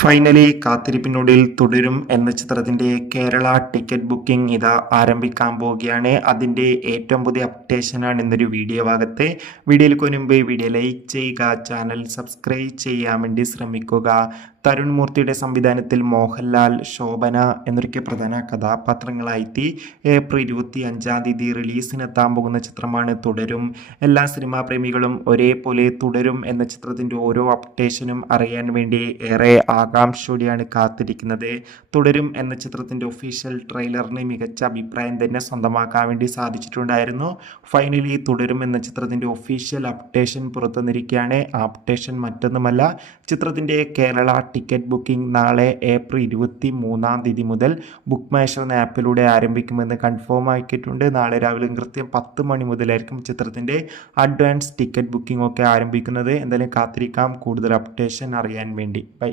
Finally കാത്തിരിപ്പിനൊടിയിൽ തുടരും എന്ന ചിത്രത്തിന്റെ കേരള ടിക്കറ്റ് ബുക്കിംഗ് ഇതാ ആരംഭിക്കാൻ പോവുകയാണ്. അതിന്റെ ഏറ്റവും പുതിയ അപ്ഡേഷനാണ് ഇന്നൊരു വീഡിയോ ഭാഗത്ത്. വീഡിയോയിൽ മുൻപ് വീഡിയോ ലൈക്ക് ചെയ്യുക ചാനൽ സബ്സ്ക്രൈബ് ചെയ്യാൻ വേണ്ടി ശ്രമിക്കുക. തരുൺ മൂർത്തിയുടെ സംവിധാനത്തിൽ മോഹൻലാൽ ശോഭന എന്നൊക്കെ പ്രധാന കഥാപാത്രങ്ങളായി ഏപ്രിൽ ഇരുപത്തി അഞ്ചാം തീയതി റിലീസിനെത്താൻ പോകുന്ന ചിത്രമാണ് തുടരും. എല്ലാ സിനിമാ പ്രേമികളും ഒരേപോലെ തുടരും എന്ന ചിത്രത്തിന്റെ ഓരോ അപ്ഡേഷനും അറിയാൻ വേണ്ടി ഏറെ ആകാംക്ഷയോടെയാണ് കാത്തിരിക്കുന്നത്. തുടരും എന്ന ചിത്രത്തിന്റെ ഒഫീഷ്യൽ ട്രെയിലറിന് മികച്ച അഭിപ്രായം തന്നെ സ്വന്തമാക്കാൻ വേണ്ടി സാധിച്ചിട്ടുണ്ടായിരുന്നു. ഫൈനലി തുടരും എന്ന ചിത്രത്തിന്റെ ഒഫീഷ്യൽ അപ്ഡേഷൻ പുറത്തുനിന്നിരിക്കുകയാണ് അപ്ഡേഷൻ മറ്റൊന്നുമല്ല ചിത്രത്തിന്റെ കേരള ടിക്കറ്റ് ബുക്കിംഗ് നാളെ ഏപ്രിൽ ഇരുപത്തി മൂന്നാം തീയതി മുതൽ ബുക്ക് മാഷർ എന്ന ആപ്പിലൂടെ ആരംഭിക്കുമെന്ന് കൺഫേം ആക്കിയിട്ടുണ്ട്. നാളെ രാവിലെ കൃത്യം പത്ത് മണി മുതലായിരിക്കും ചിത്രത്തിന്റെ അഡ്വാൻസ് ടിക്കറ്റ് ബുക്കിംഗ് ഒക്കെ ആരംഭിക്കുന്നത്. എന്തായാലും കാത്തിരിക്കാം. കൂടുതൽ അപ്ഡേഷൻ അറിയാൻ വേണ്ടി. ബൈ